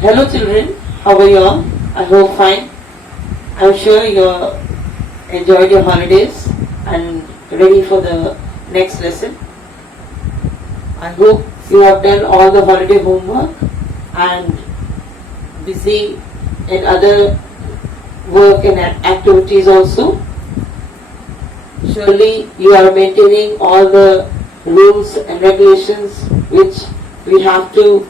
Hello children, how are you all? I hope fine. I'm sure you enjoyed your holidays and ready for the next lesson. I hope you have done all the holiday homework and busy in other work and activities also. Surely you are maintaining all the rules and regulations which we have to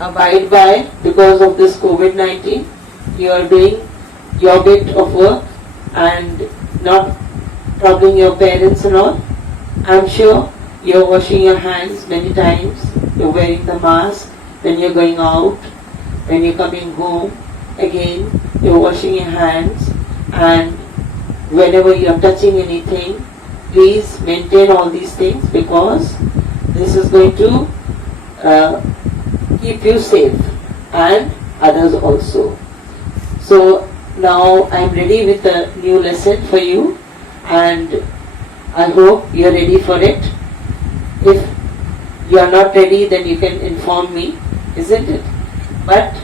abide by because of this COVID-19. You are doing your bit of work and not troubling your parents and all. I'm sure you're washing your hands many times, you're wearing the mask when you're going out, when you're coming home, again you're washing your hands, and whenever you're touching anything, please maintain all these things because this is going to keep you safe and others also. So now I'm ready with a new lesson for you and I hope you're ready for it. If you are not ready, then you can inform me, isn't it? But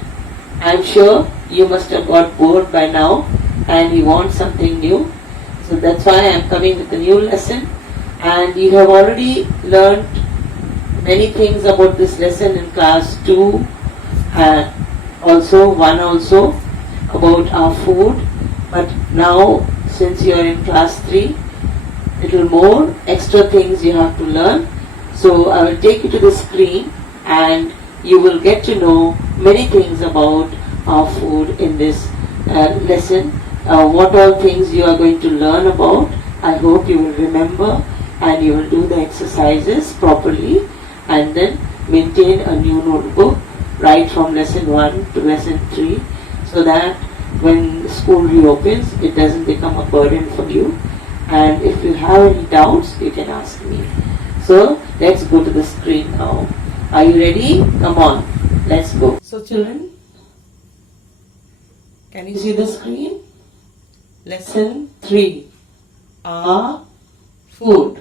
I'm sure you must have got bored by now and you want something new. So that's why I'm coming with a new lesson, and you have already learned many things about this lesson in class 2 and also 1 also about our food. But now since you are in class 3, little more extra things you have to learn. So I will take you to the screen and you will get to know many things about our food in this lesson. What all things you are going to learn about. I hope you will remember and you will do the exercises properly and then maintain a new notebook right from lesson 1 to lesson 3 so that when school reopens it doesn't become a burden for you, and if you have any doubts you can ask me. So let's go to the screen now. Are you ready? Come on, let's go. So children, can you see the screen? Lesson 3, our food.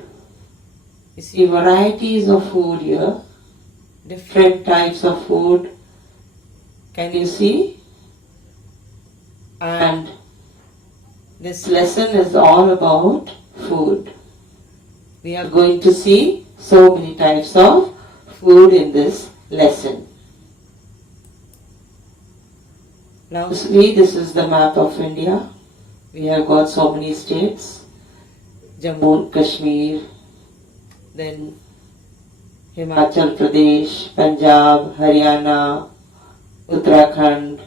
You see varieties of food here, different types of food. Can you see? And this lesson is all about food. We are going to see so many types of food in this lesson. Now see, this is the map of India. We have got so many states, Jammu and Kashmir, then Himachal Pradesh, Punjab, Haryana, Uttarakhand,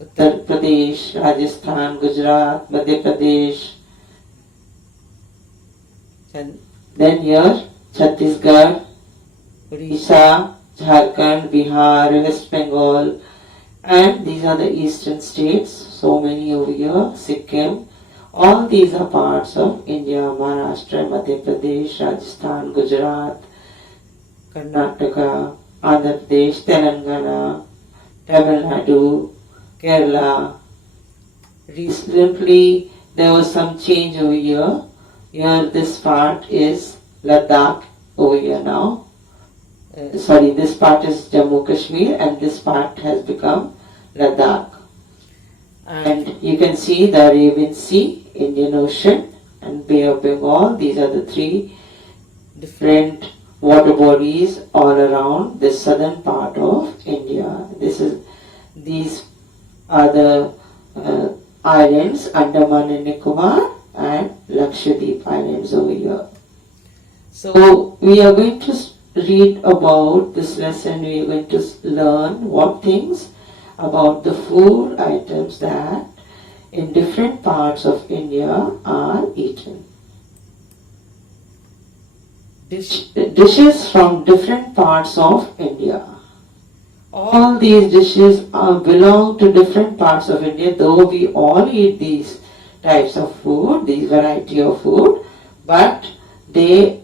Uttar Pradesh, Rajasthan, Gujarat, Madhya Pradesh, and then here Chhattisgarh, Odisha, Jharkhand, Bihar, West Bengal, and these are the eastern states, so many over here, Sikkim. All these are parts of India, Maharashtra, Madhya Pradesh, Rajasthan, Gujarat, Karnataka, Andhra Pradesh, Telangana, Tamil Nadu, Kerala. Recently there was some change over here. Here this part is Ladakh over here now. This part is Jammu Kashmir and this part has become Ladakh. And you can see the Arabian Sea, Indian Ocean and Bay of Bengal. These are the 3 different water bodies all around the southern part of India. These are the islands, Andaman and Nicobar and Lakshadweep islands over here. So we are going to read about this lesson. We are going to learn what things about the food items that in different parts of India are eaten. Dishes from different parts of India. All these dishes belong to different parts of India, though we all eat these types of food, these variety of food, but they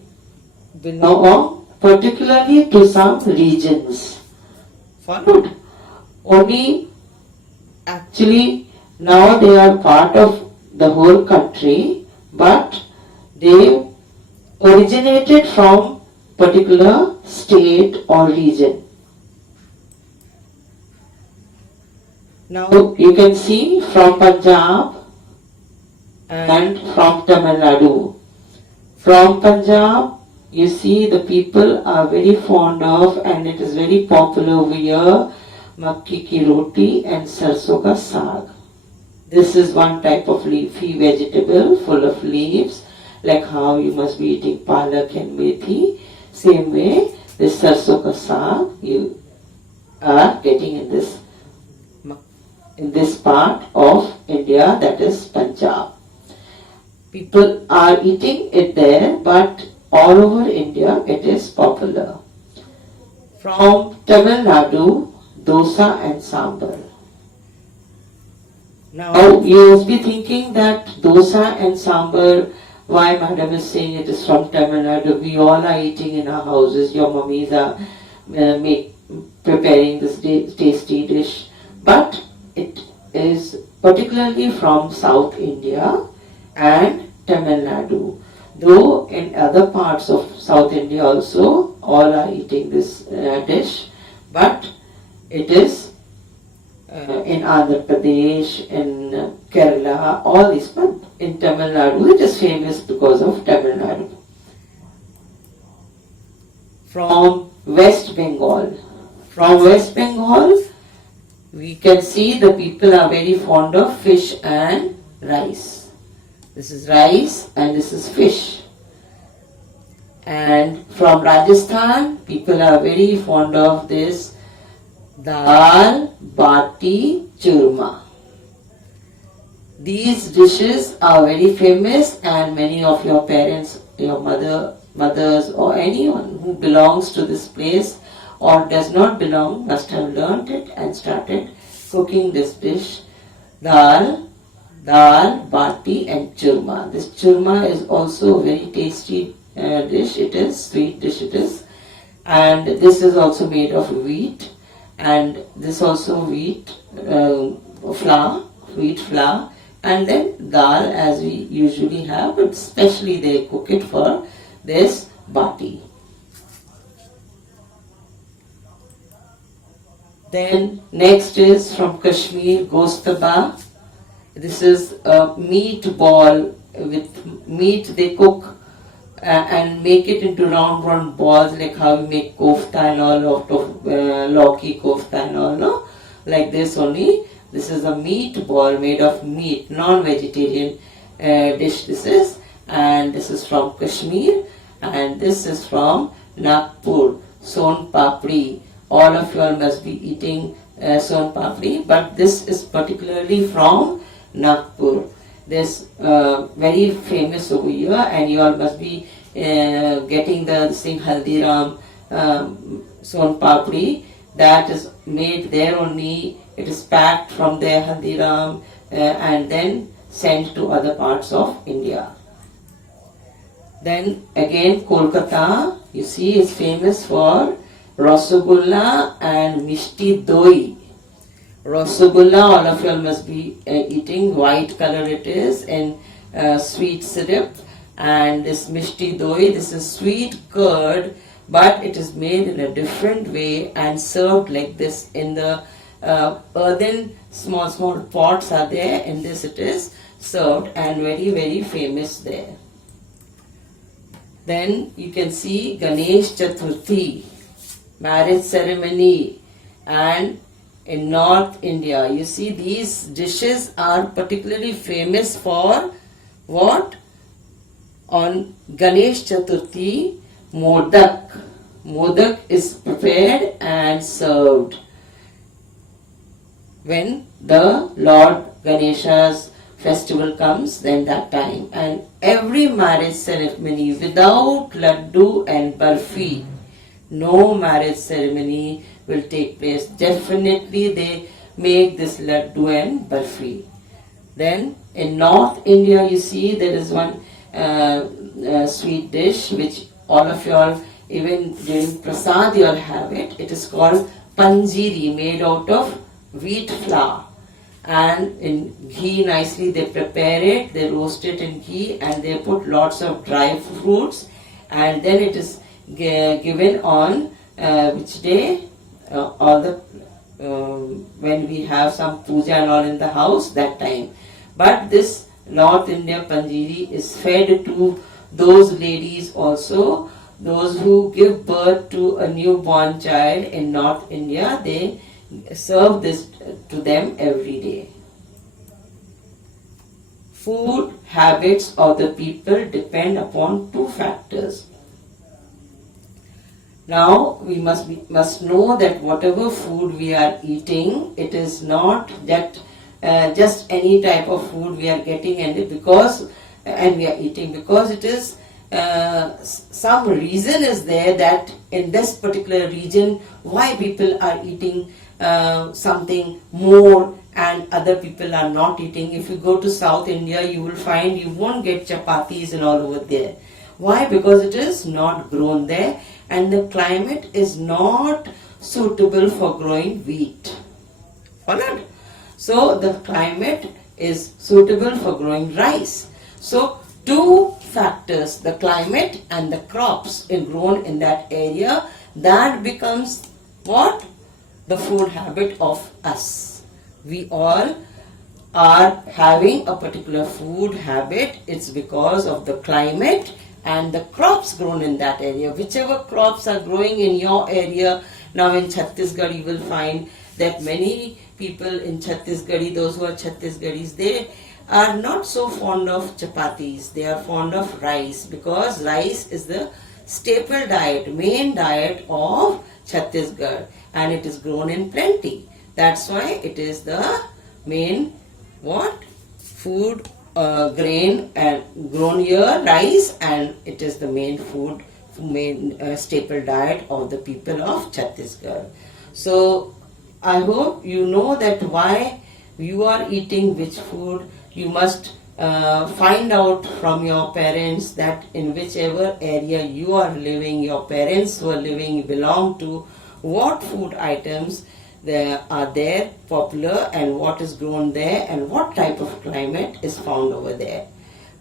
belong particularly to some regions. Followed? Only actually now they are part of the whole country, but they originated from particular state or region. Now you can see from Punjab and from Tamil Nadu. From Punjab, you see the people are very fond of, and it is very popular over here, makki ki roti and sarson ka saag. This is one type of leafy vegetable full of leaves, like how you must be eating palak and methi. Same way, this sarson ka saag you are getting in this part of India, that is Punjab. People are eating it there, but all over India it is popular. From Tamil Nadu, dosa and sambar. Now you must be thinking that dosa and sambar, why madam is saying it is from Tamil Nadu? We all are eating in our houses. Your mummies are preparing this tasty dish, but it is particularly from South India and Tamil Nadu. Though in other parts of South India also all are eating this dish, but it is in Andhra Pradesh, in Kerala, all these, but in Tamil Nadu it is famous because of Tamil Nadu. From West Bengal. From West Bengal, we can see the people are very fond of fish and rice. This is rice and this is fish. And from Rajasthan, people are very fond of this dal, bati, churma. These dishes are very famous, and many of your parents, your mothers or anyone who belongs to this place or does not belong must have learnt it and started cooking this dish, dal, bati and churma. This churma is also a very tasty dish. It is sweet dish. It is, and this is also made of wheat, and this also wheat flour, and then dal as we usually have, but especially they cook it for this bati. Then next is from Kashmir, gostaba. This is a meat ball with meat they cook and make it into round balls, like how we make kofta and all out of lauki kofta and all, no? Like this only. This is a meat ball made of meat, non-vegetarian dish this is, and this is from Kashmir, and this is from Nagpur, son papri. All of you all must be eating son papri, but this is particularly from Nagpur. This very famous over here, and you all must be getting the same Haldiram son papri that is made there only. It is packed from their Haldiram and then sent to other parts of India. Then again Kolkata, you see, is famous for Rasagulla and Mishti Doi. Rasagulla, all of you must be eating, white color it is, in sweet syrup. And this Mishti Doi, this is sweet curd, but it is made in a different way and served like this in the earthen small pots are there. In this it is served and very famous there. Then you can see Ganesh Chaturthi, marriage ceremony, and in North India, you see these dishes are particularly famous for what? On Ganesh Chaturthi, Modak. Modak is prepared and served when the Lord Ganesha's festival comes, then that time. And every marriage ceremony without laddu and barfi, no marriage ceremony will take place. Definitely they make this laddu and barfi. Then in North India, you see there is one sweet dish which all of you all, even during prasad you all have it. It is called panjiri, made out of wheat flour, and in ghee nicely they prepare it, they roast it in ghee, and they put lots of dry fruits, and then it is given on which day? All the when we have some puja and all in the house, that time. But this North India panjiri is fed to those ladies also, those who give birth to a newborn child in North India. They serve this to them every day. Food habits of the people depend upon two factors. Now we must know that whatever food we are eating, it is not that just any type of food we are getting and we are eating, because it is some reason is there that in this particular region why people are eating something more and other people are not eating. If you go to South India, you will find you won't get chapatis and all over there. Why? Because it is not grown there and the climate is not suitable for growing wheat. Followed? So the climate is suitable for growing rice. So two factors, the climate and the crops grown in that area, that becomes what? The food habit of us. We all are having a particular food habit. It's because of the climate and the crops grown in that area. Whichever crops are growing in your area. Now in Chhattisgarh you will find that many people in Chhattisgarh, those who are Chhattisgarhis, they are not so fond of chapatis. They are fond of rice, because rice is the staple diet, main diet of Chhattisgarh, and it is grown in plenty. That's why it is the main food grain and grown here, rice, and it is the main food, staple diet of the people of Chhattisgarh. So I hope you know that why you are eating which food. You must find out from your parents that in whichever area you are living, your parents who are living belong to, what food items there are there popular and what is grown there and what type of climate is found over there.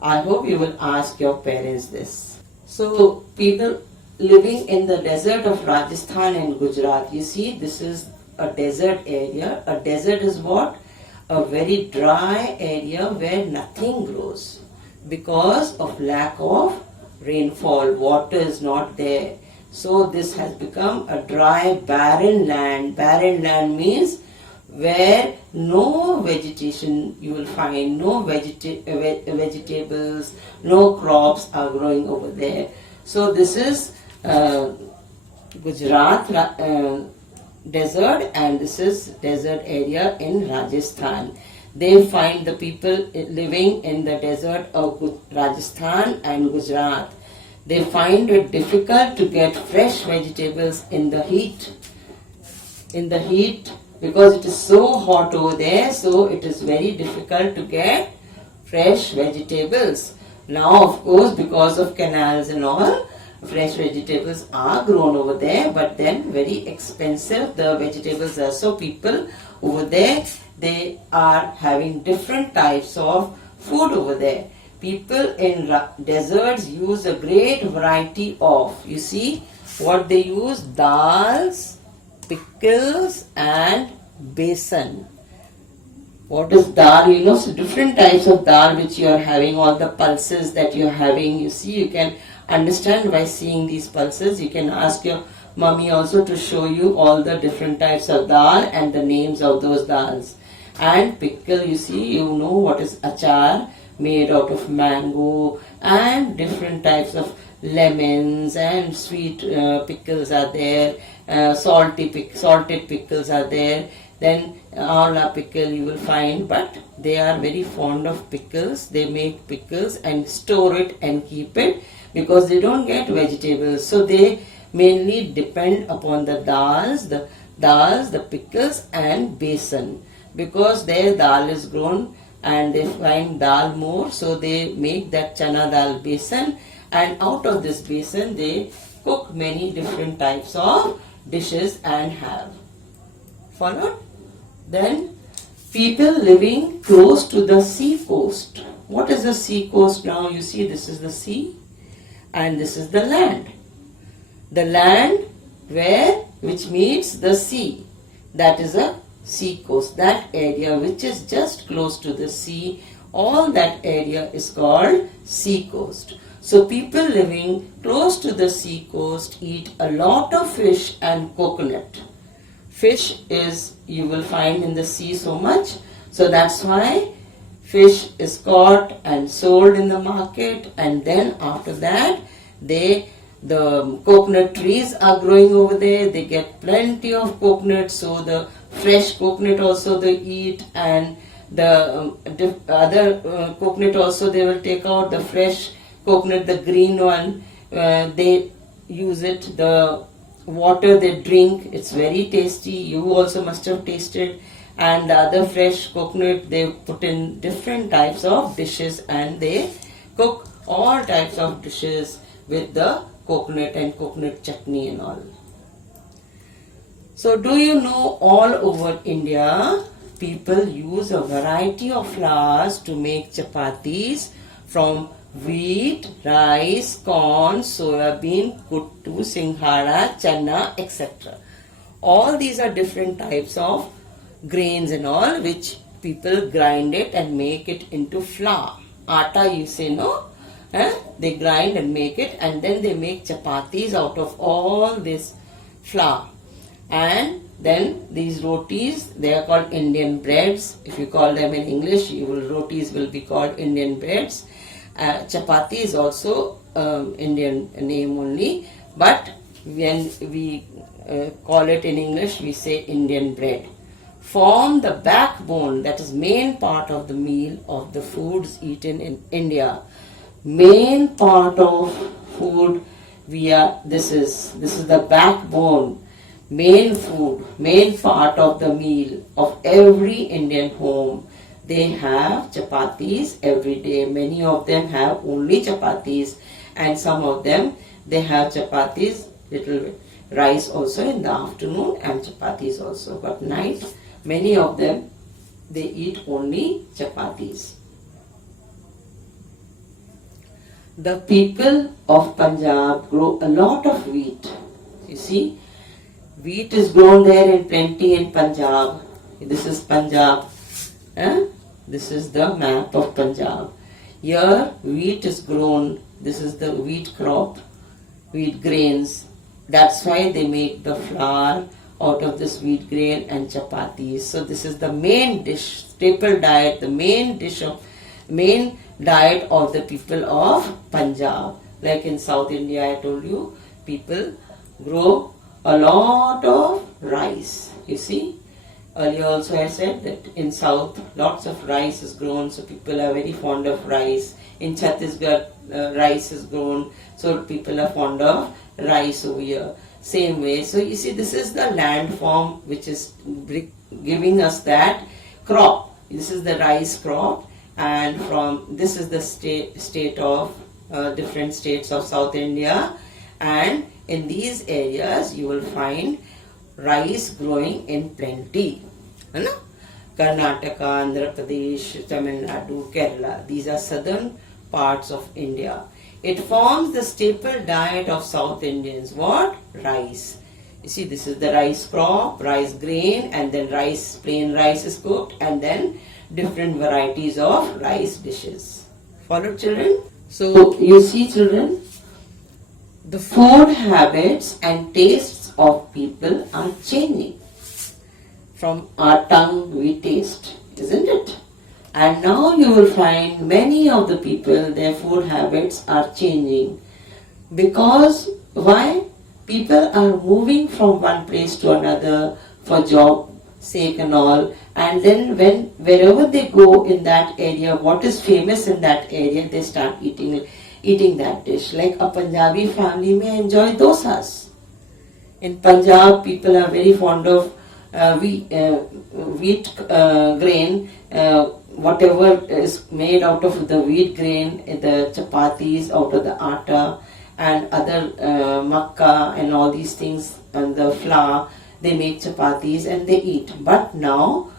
I hope you will ask your parents this. So people living in the desert of Rajasthan and Gujarat, you see this is a desert area. A desert is what? A very dry area where nothing grows because of lack of rainfall. Water is not there. So this has become a dry, barren land. Barren land means where no vegetation you will find, no vegetables, no crops are growing over there. So this is Gujarat desert, and this is desert area in Rajasthan. They find the people living in the desert of Rajasthan and Gujarat. They find it difficult to get fresh vegetables in the heat. Because it is so hot over there, so it is very difficult to get fresh vegetables. Now of course, because of canals and all, fresh vegetables are grown over there, but then very expensive the vegetables are. So people over there, they are having different types of food over there. People in deserts use a great variety of, you see what they use? Dals, pickles and besan. What is dal? You know, so different types of dal which you are having, all the pulses that you are having. You see, you can understand by seeing these pulses. You can ask your mummy also to show you all the different types of dal and the names of those dals. And pickle, you see, you know what is achar, made out of mango, and different types of lemons and sweet pickles are there, salted pickles are there. Then amla pickle you will find, but they are very fond of pickles. They make pickles and store it and keep it because they don't get vegetables. So they mainly depend upon the dals, the pickles and besan, because their dal is grown and they find dal more, so they make that chana dal besan, and out of this besan they cook many different types of dishes and have. Followed? Then people living close to the sea coast. What is the sea coast now? You see, this is the sea and this is the land. The land which meets the sea, that is a sea coast, that area which is just close to the sea, all that area is called sea coast. So people living close to the sea coast eat a lot of fish and coconut. Fish is, you will find in the sea so much, so that's why fish is caught and sold in the market, and then after that the coconut trees are growing over there, they get plenty of coconut, so the fresh coconut also they eat, and the other coconut also they will take out, the fresh coconut, the green one, they use it, the water they drink, it's very tasty, you also must have tasted, and the other fresh coconut they put in different types of dishes and they cook all types of dishes with the coconut and coconut chutney and all. So do you know all over India people use a variety of flours to make chapatis from wheat, rice, corn, soya bean, kuttu, singhara, chana, etc. All these are different types of grains and all which people grind it and make it into flour. Atta you say, no? They grind and make it, and then they make chapatis out of all this flour. And then these rotis, they are called Indian breads. If you call them in English, rotis will be called Indian breads. Chapati is also Indian name only, but when we call it in English, we say Indian bread. Form the backbone, that is main part of the meal of the foods eaten in India. Main part of food this is the backbone, main food, main part of the meal of every Indian home. They have chapatis every day. Many of them have only chapatis, and some of them they have chapatis, little rice also in the afternoon and chapatis also. But night, many of them they eat only chapatis. The people of Punjab grow a lot of wheat. You see, wheat is grown there in plenty in Punjab. This is Punjab. This is the map of Punjab. Here wheat is grown. This is the wheat crop, wheat grains. That's why they make the flour out of this wheat grain and chapatis. So this is the main dish, staple diet, the main diet of the people of Punjab. Like in South India, I told you, people grow a lot of rice. You see, earlier also I said that in South lots of rice is grown, so people are very fond of rice. In Chhattisgarh, rice is grown, so people are fond of rice over here. Same way, so you see, this is the landform which is giving us that crop. This is the rice crop, and this is the state of different states of South India, and in these areas you will find rice growing in plenty. Karnataka, Andhra Pradesh, Tamil Nadu, Kerala, these are southern parts of India. It forms the staple diet of South Indians. What? Rice. You see, this is the rice crop, rice grain, and then rice, plain rice is cooked, and then different varieties of rice dishes. Follow, children? So, you see, children, the food habits and tastes of people are changing. From our tongue we taste, isn't it? And now you will find many of the people, their food habits are changing. Because, why? People are moving from one place to another for job sake and all. And then wherever they go in that area, what is famous in that area, they start eating that dish. Like a Punjabi family may enjoy dosas. In Punjab, people are very fond of wheat grain. Whatever is made out of the wheat grain, the chapatis out of the atta and other makka and all these things, and the flour, they make chapatis and they eat. But now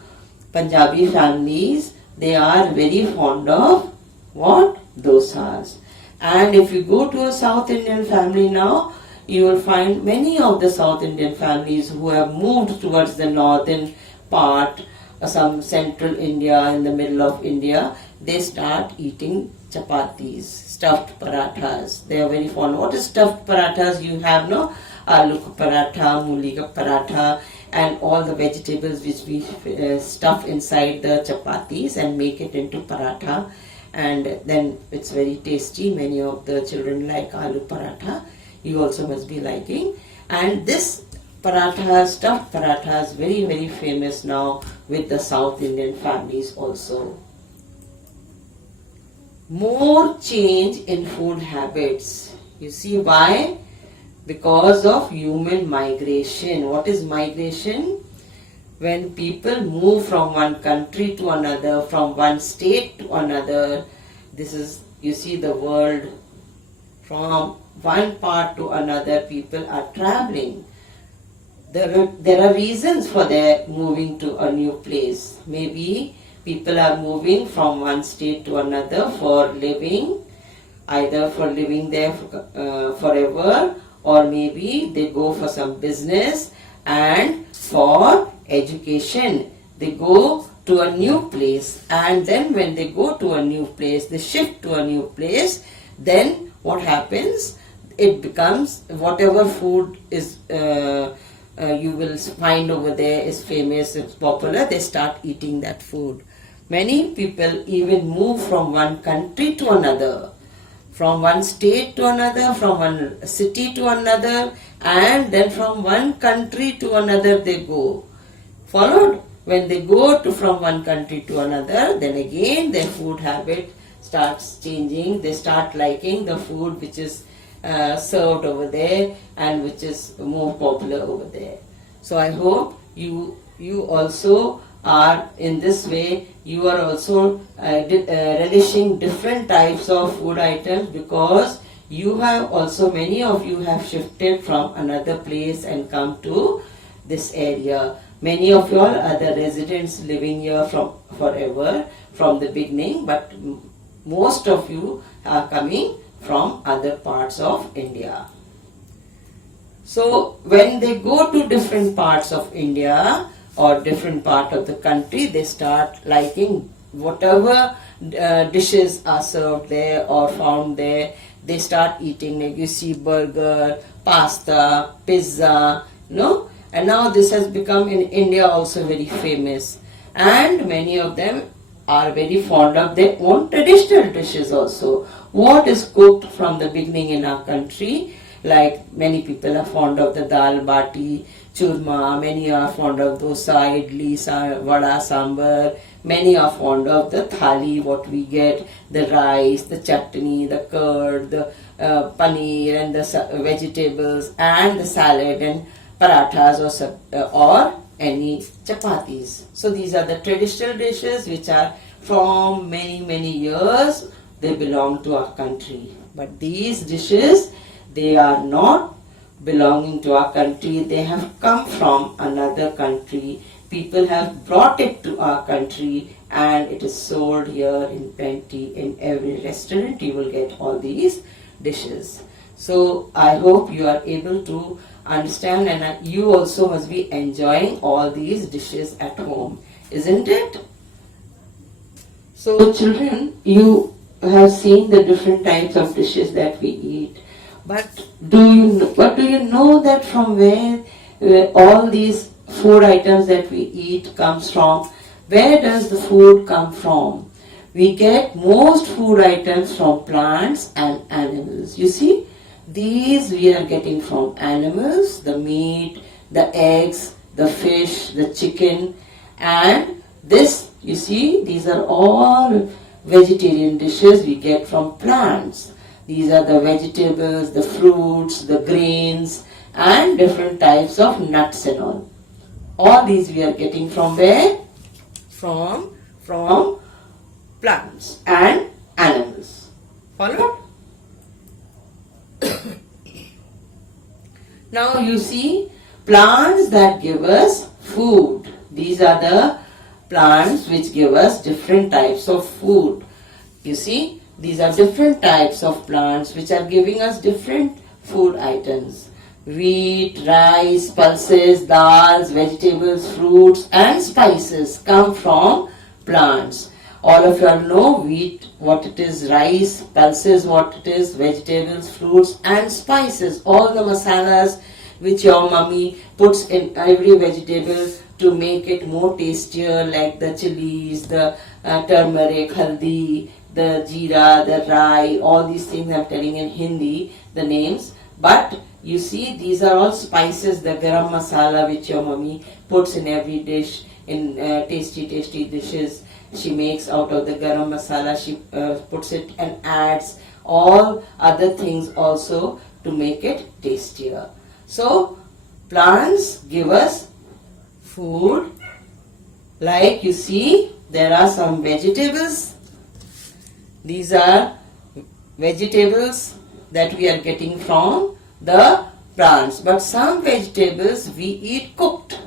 Punjabi families, they are very fond of what? Dosas. And if you go to a South Indian family now, you will find many of the South Indian families who have moved towards the northern part, some central India, in the middle of India, they start eating chapatis, stuffed parathas. They are very fond. What is stuffed parathas? You have no aloo ka paratha, mooli ka paratha, and all the vegetables which we stuff inside the chapatis and make it into paratha, and then it's very tasty. Many of the children like aloo paratha. You also must be liking. And this paratha, stuffed paratha, is very, very famous now with the South Indian families also. More change in food habits. You see why? Because of human migration. What is migration? When people move from one country to another, from one state to another, this is, you see, the world, from one part to another, people are traveling. There are reasons for their moving to a new place. Maybe people are moving from one state to another for living, either for living there forever, or maybe they go for some business, and for education. They go to a new place, and then when they go to a new place, they shift to a new place, then what happens? It becomes whatever food is you will find over there is famous, it's popular, they start eating that food. Many people even move from one country to another, from one state to another, from one city to another, and then from one country to another they go. Followed? When they go from one country to another, then again their food habit starts changing. They start liking the food which is served over there and which is more popular over there. So I hope you also are in this way. You are also relishing different types of food items, because you have also, many of you have shifted from another place and come to this area. Many of you all are the residents living here from forever, from the beginning, but most of you are coming from other parts of India. So when they go to different parts of India or different part of the country, they start liking whatever dishes are served there or found there. They start eating, like you see, burger, pasta, pizza, no? And now this has become in India also very famous. And many of them are very fond of their own traditional dishes also. What is cooked from the beginning in our country, like many people are fond of the dal bati, churma, many are fond of dosa, idli, vada, sambar, many are fond of the thali, what we get, the rice, the chutney, the curd, the paneer and the vegetables and the salad and parathas or any chapatis. So these are the traditional dishes which are from many years. They belong to our country. But these dishes, they are not belonging to our country. They have come from another country. People have brought it to our country and it is sold here in plenty. In every restaurant you will get all these dishes. So I hope you are able to understand, and you also must be enjoying all these dishes at home, isn't it? So children, you have seen the different types of dishes that we eat, but do you know that from where all these food items that we eat comes from? Where does the food come from? We get most food items from plants and animals. You see, these we are getting from animals, the meat, the eggs, the fish, the chicken, and this, you see, these are all vegetarian dishes we get from plants. These are the vegetables, the fruits, the grains, and different types of nuts and all. All these we are getting from where? From plants and animals. Follow? Now you see, plants that give us food. These are the plants which give us different types of food. You see, these are different types of plants which are giving us different food items. wheat, rice, pulses, dals, vegetables, fruits and spices come from plants. All of you all know wheat, what it is, rice, pulses, what it is, vegetables, fruits and spices. All the masalas which your mummy puts in every vegetable to make it more tastier, like the chilies, the turmeric, haldi, the jeera, the rai, all these things I'm telling in Hindi, the names. But you see, these are all spices, the garam masala which your mummy puts in every dish, in tasty dishes. She makes out of the garam masala, she puts it and adds all other things also to make it tastier. So, plants give us food. Like you see, there are some vegetables. These are vegetables that we are getting from the plants. But some vegetables we eat cooked.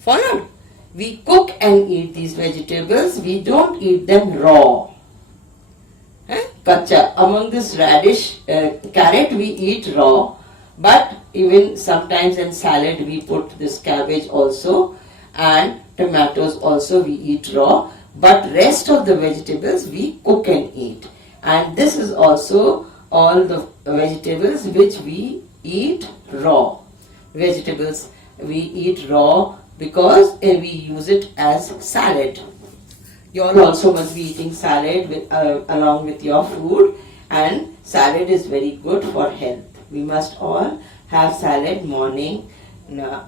Followed? We cook and eat these vegetables. We don't eat them raw. Kacha. Among this radish, carrot we eat raw. But even sometimes in salad we put this cabbage also, and tomatoes also we eat raw. But rest of the vegetables we cook and eat. And this is also all the vegetables which we eat raw. Vegetables we eat raw because we use it as salad. You all also must be eating salad with, along with your food, and salad is very good for health. We must all have salad morning.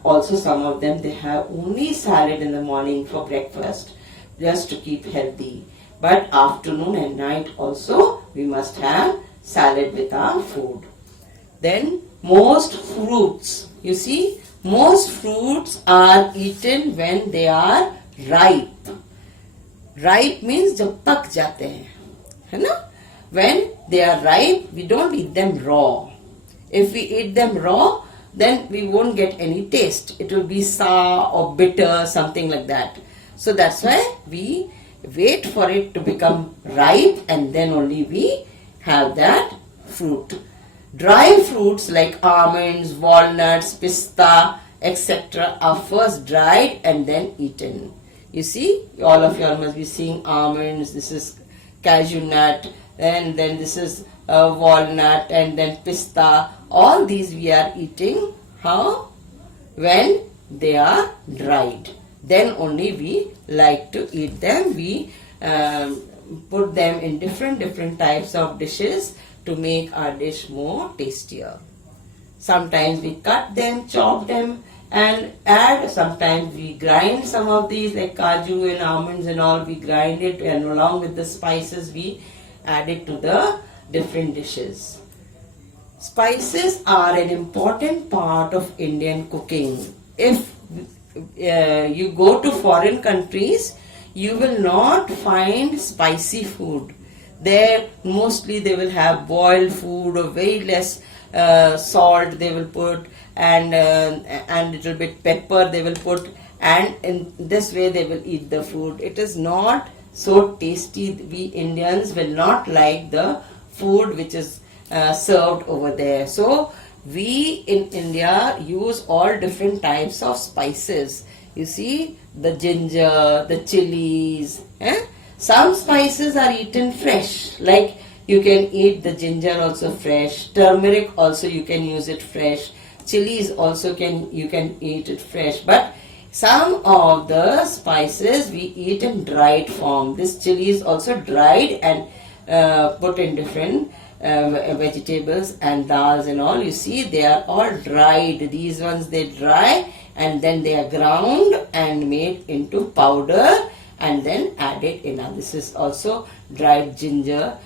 Also some of them, they have only salad in the morning for breakfast, just to keep healthy. But afternoon and night also we must have salad with our food. Then most fruits, you see, most fruits are eaten when they are ripe. Ripe means jab pak jate hain, है ना? When they are ripe, we don't eat them raw. If we eat them raw, then we won't get any taste. It will be sour or bitter, something like that. So that's why we wait for it to become ripe and then only we have that fruit. Dry fruits like almonds, walnuts, pista, etc. are first dried and then eaten. You see, all of you all must be seeing almonds, this is cashew nut, and then this is walnut, and then pista. All these we are eating, how? When they are dried. Then only we like to eat them. We put them in different types of dishes to make our dish more tastier. Sometimes we cut them, chop them and add. Sometimes we grind some of these like kaju and almonds and all. We grind it, and along with the spices we add it to the different dishes. Spices are an important part of Indian cooking. If you go to foreign countries, you will not find spicy food. There mostly they will have boiled food or very less salt they will put, and little bit pepper they will put, and in this way they will eat the food. It is not so tasty. We Indians will not like the food which is served over there. So we in India use all different types of spices. You see, the ginger, the chilies. Some spices are eaten fresh, like you can eat the ginger also fresh, turmeric also you can use it fresh, chilies also you can eat it fresh. But some of the spices we eat in dried form. This chili is also dried and put in different vegetables and dals and all. You see, they are all dried. These ones they dry and then they are ground and made into powder and then added in. This is also dried ginger,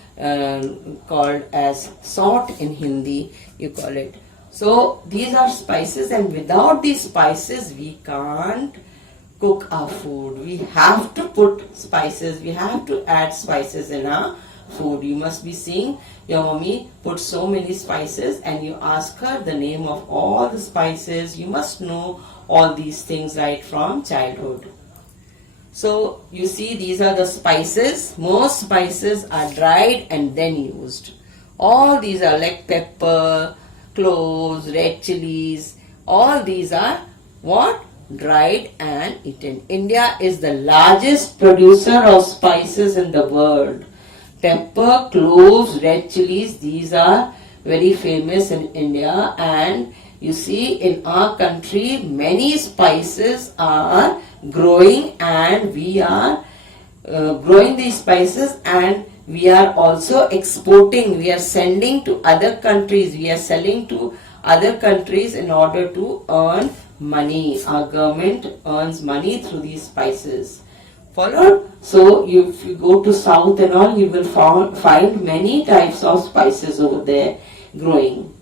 called as salt in Hindi, you call it. So these are spices, and without these spices we can't cook our food. We have to put spices, we have to add spices in our food. You must be seeing your mommy put so many spices and you ask her the name of all the spices. You must know all these things right from childhood. So you see, these are the spices. Most spices are dried and then used. All these are like pepper, cloves, red chilies, all these are what? Dried and eaten. India is the largest producer of spices in the world. Pepper, cloves, red chilies, these are very famous in India, and you see in our country many spices are growing, and we are growing these spices, and we are also exporting, we are sending to other countries, we are selling to other countries in order to earn money. Our government earns money through these spices. Followed? So if you go to south and all, you will find many types of spices over there growing.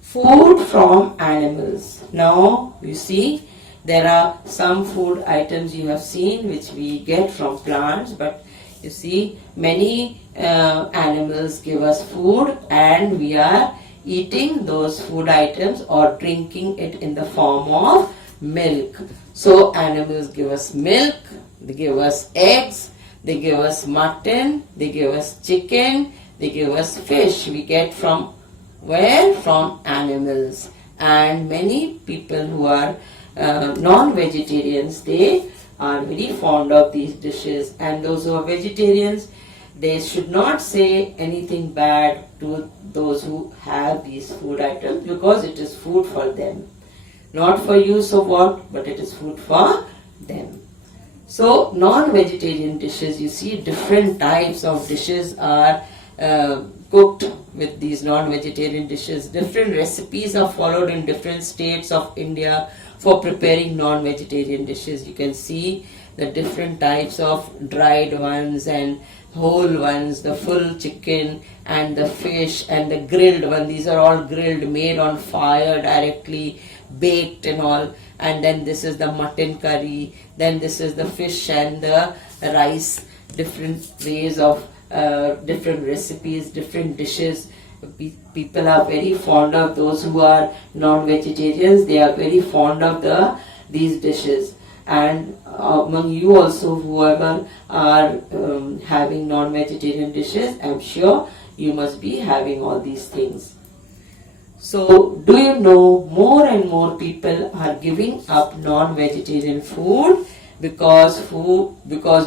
Food from animals. Now you see there are some food items you have seen which we get from plants, but you see many animals give us food, and we are eating those food items or drinking it in the form of milk. So animals give us milk, they give us eggs, they give us mutton, they give us chicken, they give us fish. We get from where? From animals. And many people who are non-vegetarians, they are very fond of these dishes, and those who are vegetarians, they should not say anything bad to those who have these food items, because it is food for them. Not for you, so what? But it is food for them. So non-vegetarian dishes, you see different types of dishes are cooked with these non-vegetarian dishes. Different recipes are followed in different states of India for preparing non-vegetarian dishes. You can see the different types of dried ones and whole ones, the full chicken and the fish and the grilled one. These are all grilled, made on fire directly, baked and all. And then this is the mutton curry, then this is the fish and the rice. Different ways of different recipes, different dishes. People are very fond of, those who are non-vegetarians, they are very fond of these dishes. And among you also, whoever are having non-vegetarian dishes, I'm sure you must be having all these things. So, do you know more and more people are giving up non-vegetarian food because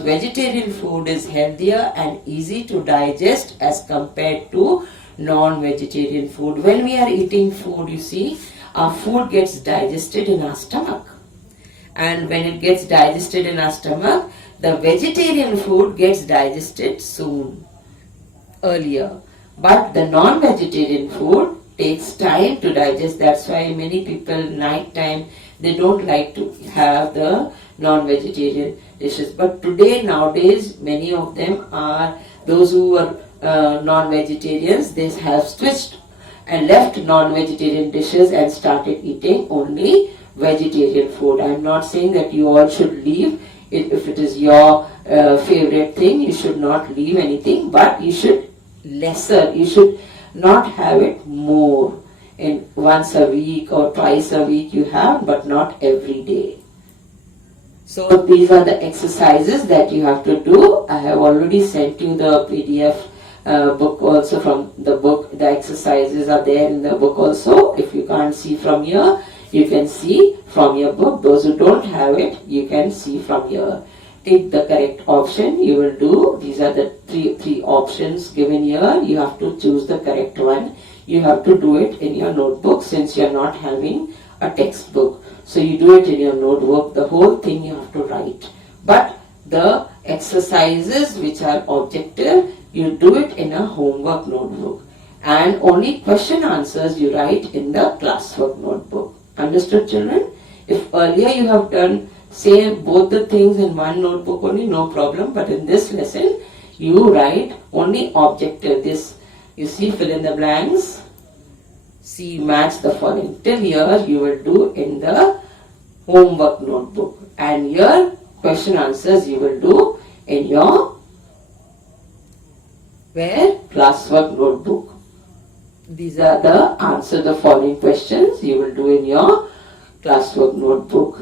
vegetarian food is healthier and easy to digest as compared to non-vegetarian food. When we are eating food, you see, our food gets digested in our stomach. And when it gets digested in our stomach, the vegetarian food gets digested earlier. But the non-vegetarian food takes time to digest. That's why many people night time, they don't like to have the non-vegetarian dishes. But nowadays, many of them are, those who are non-vegetarians, they have switched and left non-vegetarian dishes and started eating only vegetarian food. I am not saying that you all should leave. If it is your favorite thing, you should not leave anything, but you should you should not have it more. In once a week or twice a week you have, but not every day. So these are the exercises that you have to do. I have already sent you the PDF book also from the book. The exercises are there in the book also. If you can't see from here, you can see from your book. Those who don't have it, you can see from here. Take the correct option. You will do. These are the three options given here. You have to choose the correct one. You have to do it in your notebook since you are not having a textbook. So you do it in your notebook. The whole thing you have to write. But the exercises which are objective, you do it in a homework notebook. And only question answers you write in the classwork notebook. Understood, children? If earlier you have done, say, both the things in one notebook only, no problem. But in this lesson, you write only objective. This, you see, fill in the blanks. See, match the following. Till here, you will do in the homework notebook. And your question answers you will do in your classwork notebook. These are the answer the following questions you will do in your classwork notebook.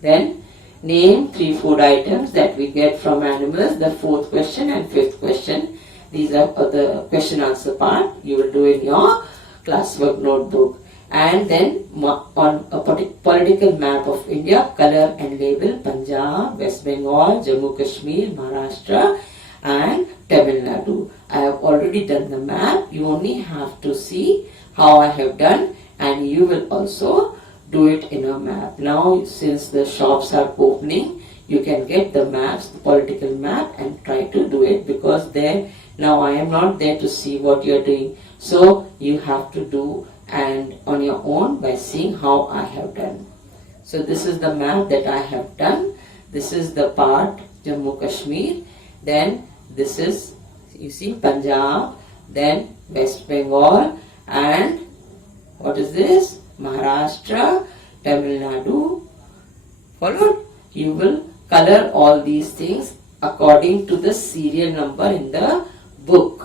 Then name 3 food items that we get from animals. The 4th question and 5th question. These are the question answer part you will do in your classwork notebook. And then on a political map of India, color and label Punjab, West Bengal, Jammu Kashmir, Maharashtra and Tamil Nadu. I have already done the map. You only have to see how I have done, and you will also do it in a map. Now since the shops are opening, you can get the maps, the political map, and try to do it, because there now I am not there to see what you are doing. So you have to do and on your own by seeing how I have done. So this is the map that I have done. This is the part Jammu Kashmir. Then this is, you see, Punjab, then West Bengal, and what is this? Maharashtra, Tamil Nadu. Followed? You will color all these things according to the serial number in the book.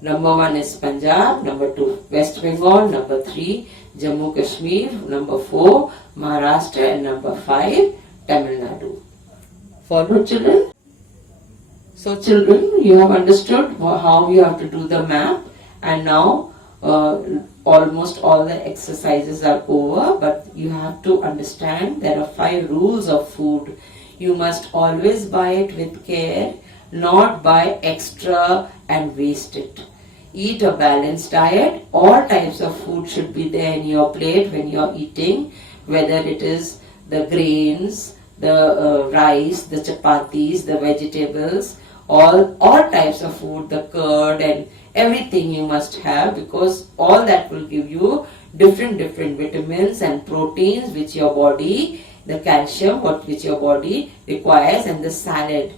Number 1 is Punjab, number 2 West Bengal, number 3 Jammu Kashmir, number 4 Maharashtra, and number 5 Tamil Nadu. Follow, children? So children, you have understood how you have to do the map, and now almost all the exercises are over, but you have to understand there are 5 rules of food. You must always buy it with care, not buy extra and waste it. Eat a balanced diet. All types of food should be there in your plate when you are eating, whether it is the grains, the rice, the chapatis, the vegetables, all types of food, the curd and everything you must have, because all that will give you different vitamins and proteins which your body, the calcium which your body requires, and the salad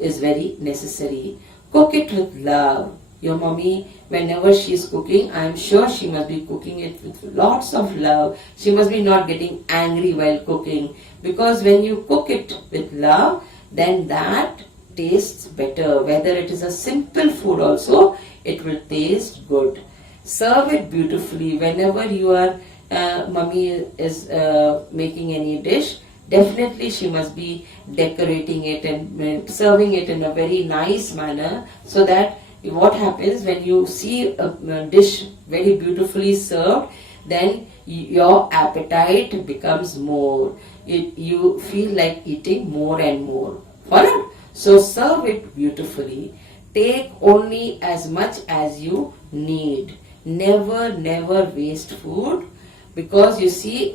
is very necessary. Cook it with love. Your mommy, whenever she is cooking, I am sure she must be cooking it with lots of love. She must be not getting angry while cooking, because when you cook it with love, then that tastes better. Whether it is a simple food also, it will taste good. Serve it beautifully. Whenever you are mummy is making any dish, definitely she must be decorating it and serving it in a very nice manner, so that what happens when you see a dish very beautifully served, then your appetite becomes more. You feel like eating more and more. Alright? So serve it beautifully. Take only as much as you need. Never waste food. Because you see,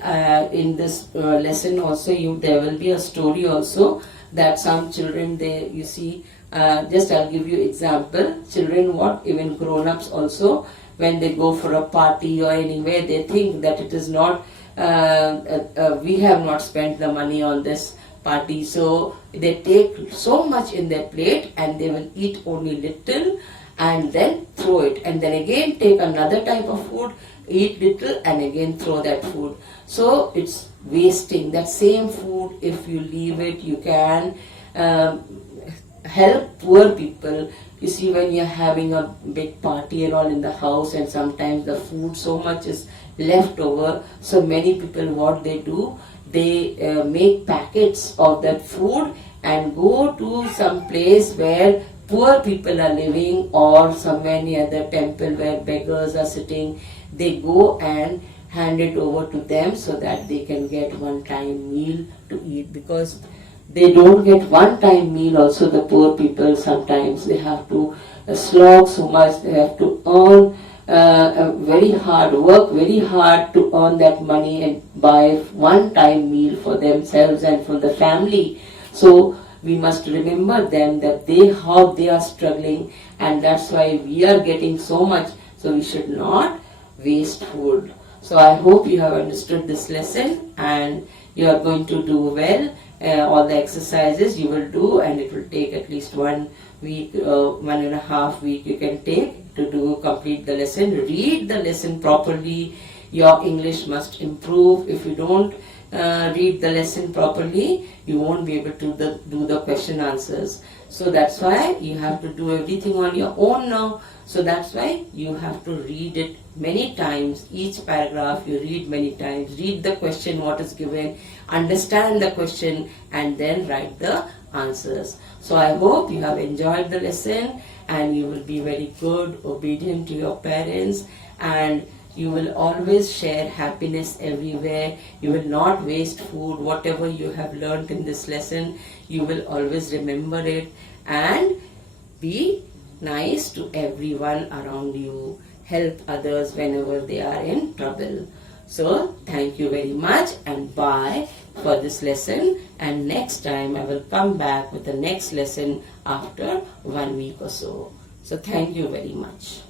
in this lesson also, there will be a story also, that some children, just I'll give you example. Children, even grown-ups also, when they go for a party or anywhere, they think that it is not, we have not spent the money on this party. So they take so much in their plate and they will eat only little and then throw it. And then again take another type of food, eat little and again throw that food. So it's wasting. That same food, if you leave it, you can help poor people. You see, when you're having a big party and all in the house, and sometimes the food so much is left over, so many people, what they do, they make packets of that food and go to some place where poor people are living, or somewhere near the temple where beggars are sitting. They go and hand it over to them so that they can get one-time meal to eat, because they don't get one-time meal also. The poor people, sometimes they have to slog so much, they have to earn very hard, work very hard to earn that money and buy one-time meal for themselves and for the family. So we must remember them, that how they are struggling, and that's why we are getting so much. So we should not waste food. So I hope you have understood this lesson and you are going to do well. All the exercises you will do, and it will take at least 1 week, 1.5 weeks you can take to complete the lesson. Read the lesson properly. Your English must improve. If you don't read the lesson properly, you won't be able to do the question answers. So that's why you have to do everything on your own now. So that's why you have to read it many times. Each paragraph you read many times. Read the question, what is given, understand the question, and then write the answers. So I hope you have enjoyed the lesson and you will be very good, obedient to your parents, and You will always share happiness everywhere. You will not waste food. Whatever you have learned in this lesson, you will always remember it, and be nice to everyone around you. Help others whenever they are in trouble. So thank you very much and bye for this lesson, and next time I will come back with the next lesson after 1 week or so. So thank you very much.